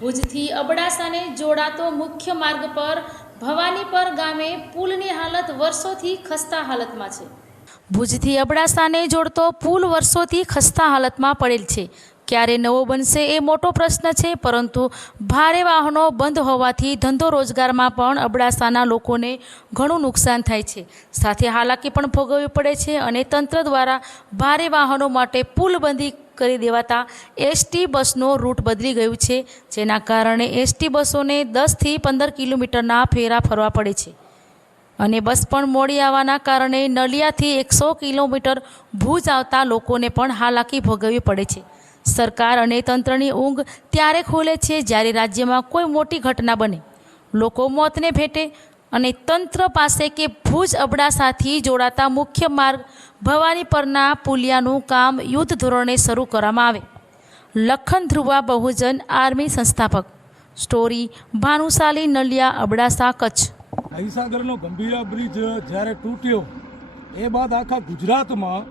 ભુજથી અબડાસાને જોડાતો મુખ્ય માર્ગ પર ભવાનીપર ગામે પુલની હાલત વર્ષોથી ખસ્તા હાલતમાં છે. ભુજથી અબડાસાને જોડતો પુલ વર્ષોથી ખસ્તા હાલતમાં પડેલ છે. ક્યારે નવો બનશે એ મોટો પ્રશ્ન છે, પરંતુ ભારે વાહનો બંધ હોવાથી ધંધો રોજગારમાં પણ અબડાસાના લોકોને ઘણું નુકસાન થાય છે. સાથે હાલાકી પણ ભોગવવી પડે છે અને તંત્ર દ્વારા ભારે વાહનો માટે પુલ બંધી કરી દેવાતા એસટી બસનો રૂટ બદલી ગયું છે, જેના કારણે એસટી બસોને દસથી પંદર કિલોમીટરના ફેરા ફરવા પડે છે. અને બસ પણ મોડી આવવાના કારણે નલિયાથી એકસો કિલોમીટર ભુજ આવતા લોકોને પણ હાલાકી ભોગવવી પડે છે. સરકાર અને તંત્રની ઊંઘ ત્યારે ખોલે છે જ્યારે રાજ્યમાં કોઈ મોટી ઘટના બને. લોકો મોતને ભેટે અને તંત્ર પાસે કે ભુજ અબડાસાથી જોડાતા મુખ્ય માર્ગ ભવાની પરના પુલિયાનું કામ યુદ્ધ ધોરણે શરૂ કરવામાં આવે. લખન ધ્રુવા બહુજન આર્મી સંસ્થાપક. સ્ટોરી, ભાનુશાલી નલિયા અબડાસા કચ્છ. મહીસાગરનો ગંભીરા બ્રિજ જ્યારે તૂટ્યો, એ બાદ આખા ગુજરાતમાં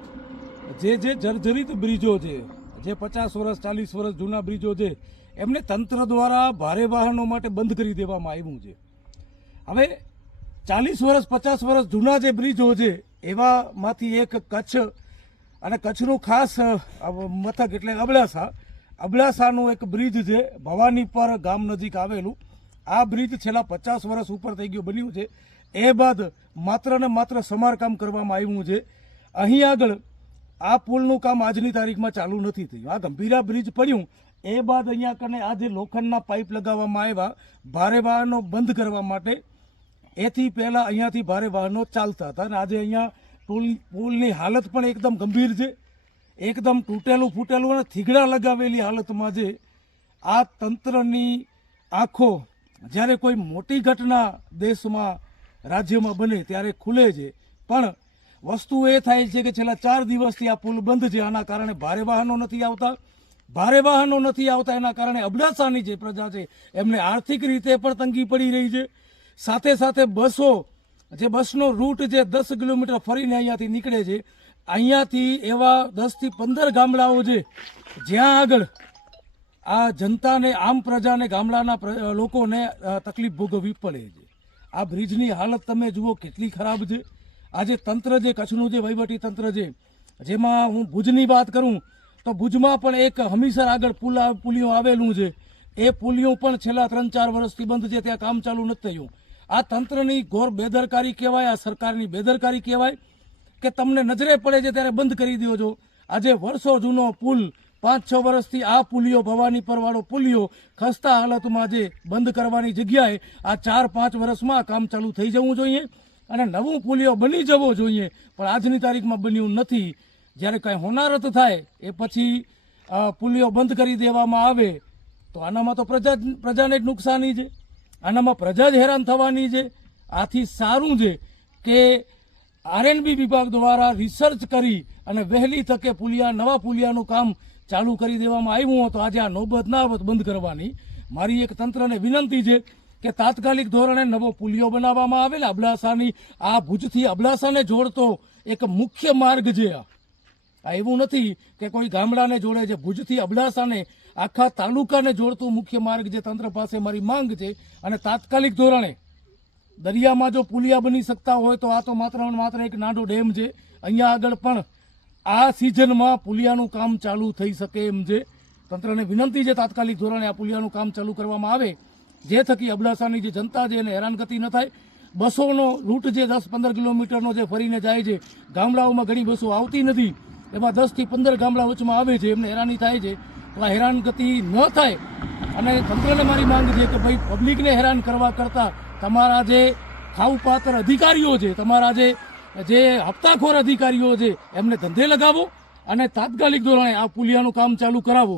જે જે જર્જરિત બ્રિજો છે, જે પચાસ વર્ષ, ચાલીસ વર્ષ જૂના બ્રિજો છે, એમને તંત્ર દ્વારા ભારે વાહનો માટે બંધ કરી દેવામાં આવ્યું છે. હવે ચાલીસ વર્ષ, પચાસ વર્ષ જૂના જે બ્રિજો છે, એવામાંથી એક કચ્છ અને કચ્છનું ખાસ મથક એટલે અબડાસા. અબડાસાનું એક બ્રિજ છે, ભવાની પર ગામ નજીક આવેલું. આ બ્રિજ છેલ્લા પચાસ વર્ષ ઉપર થઈ ગયું, બન્યું છે. એ બાદ માત્ર ને માત્ર સમારકામ કરવામાં આવ્યું છે. અહીં આગળ આ પુલનું કામ આજની તારીખમાં ચાલુ નથી થયું. આ ગંભીરા બ્રિજ પડ્યું. એ બાદ અહીંયા કને જે લોખંડના પાઇપ લગાવવામાં આવ્યા. ભારે વાહનો બંધ કરવા માટે એથી પહેલાં અહીંયાથી ભારે વાહનો ચાલતા હતા અને આજે અહીંયા પુલ પુલની હાલત પણ એકદમ ગંભીર છે. એકદમ તૂટેલું ફૂટેલું અને થીગડા લગાવેલી હાલતમાં જે આ તંત્રની આંખો જ્યારે કોઈ મોટી ઘટના દેશમાં, રાજ્યમાં બને ત્યારે ખુલે છે. પણ વસ્તુ એ થાય છે કે છેલ્લા ચાર દિવસથી આ પુલ બંધ છે. આના કારણે ભારે વાહનો નથી આવતા. ભારે વાહનો નથી આવતા. એના કારણે અબડાસાની જે પ્રજા છે, એમને આર્થિક રીતે પણ તંગી પડી રહી છે. સાથે સાથે બસો, જે બસનો રૂટ જે દસ કિલોમીટર ફરીને અહીંયાથી નીકળે છે, અહીંયાથી એવા દસથી પંદર ગામડાઓ છે, જ્યાં આગળ આ જનતાને, આમ પ્રજાને, ગામડાના લોકોને તકલીફ ભોગવવી પડે છે. આ બ્રિજની હાલત તમે જુઓ કેટલી ખરાબ છે. આજે તંત્ર જે કચ્છનું જે વહીવટી તંત્ર છે, જેમાં હું ભુજની વાત કરું, તો ભુજમાં પણ એક હમીસર આગળ પુલ પુલિયો આવેલું છે. એ પુલિયું પણ છેલ્લા ત્રણ ચાર વર્ષથી બંધ છે, ત્યાં કામ ચાલુ નથી થયું. આ તંત્રની ઘોર બેદરકારી કહેવાય, આ સરકારની બેદરકારી કહેવાય કે તમને નજરે પડે છે ત્યારે બંધ કરી દો છો આજે વર્ષો જૂનો પુલ પાંચ છ વર્ષથી આ પુલિયો ભવાની પરવાળો પુલિયો ખસ્તા હાલતમાં જે બંધ કરવાની જગ્યાએ આ ચાર પાંચ વર્ષમાં કામ ચાલુ થઈ જવું જોઈએ અને નવું પુલિયો બની જવો જોઈએ. પણ આજની તારીખમાં બન્યું નથી. જ્યારે કાંઈ હોનારત થાય, એ પછી પુલિયો બંધ કરી દેવામાં આવે, તો આનામાં તો પ્રજા, પ્રજાને જ નુકસાની છે. આનામાં પ્રજા જ હેરાન થવાની છે. આથી સારું છે કે આરએનબી વિભાગ દ્વારા રિસર્ચ કરી અને વહેલી તકે પુલિયા, નવા પુલિયાનું કામ ચાલુ કરી દેવામાં આવ્યું હતું આજે આ નોબત ના આવત બંધ કરવાની. મારી એક તંત્રને વિનંતી છે કે તાત્કાલિક ધોરણે નવો પુલિયો બનાવવામાં આવેલ. અબડાસાની આ ભુજથી અબડાસાને જોડતો એક મુખ્ય માર્ગ છે આ. આ એવું નથી કે કોઈ ગામડાને જોડે છે. ભુજથી અબડાસાને, આખા તાલુકાને જોડતું મુખ્ય માર્ગ જે તંત્ર પાસે મારી માંગ છે અને તાત્કાલિક ધોરણે દરિયામાં જો પુલિયા બની શકતા હોય તો આ તો માત્ર માત્ર એક નાનો ડેમ છે. અહીંયા આગળ પણ આ સિઝનમાં પુલિયાનું કામ ચાલુ થઈ શકે એમ છે. તંત્રને વિનંતી છે તાત્કાલિક ધોરણે આ પુલિયાનું કામ ચાલુ કરવામાં આવે. જે થકી અબડાસાની જે જનતા છે એને હેરાનગતિ ન થાય. બસોનો રૂટ જે દસ પંદર કિલોમીટરનો જે ફરીને જાય છે. ગામડાઓમાં ઘણી બસો આવતી નથી. એમાં દસથી પંદર ગામડા વચમાં આવે છે, એમને હેરાની થાય છે. તો આ હેરાનગતિ ન થાય. અને તંત્રને મારી માંગ છે કે ભાઈ પબ્લિકને હેરાન કરવા કરતાં તમારા જે ખાવપાત્ર અધિકારીઓ છે, તમારા જે જે હપ્તાખોર અધિકારીઓ છે, એમને ધંધે લગાવો અને તાત્કાલિક ધોરણે આ પુલિયાનું કામ ચાલુ કરાવો.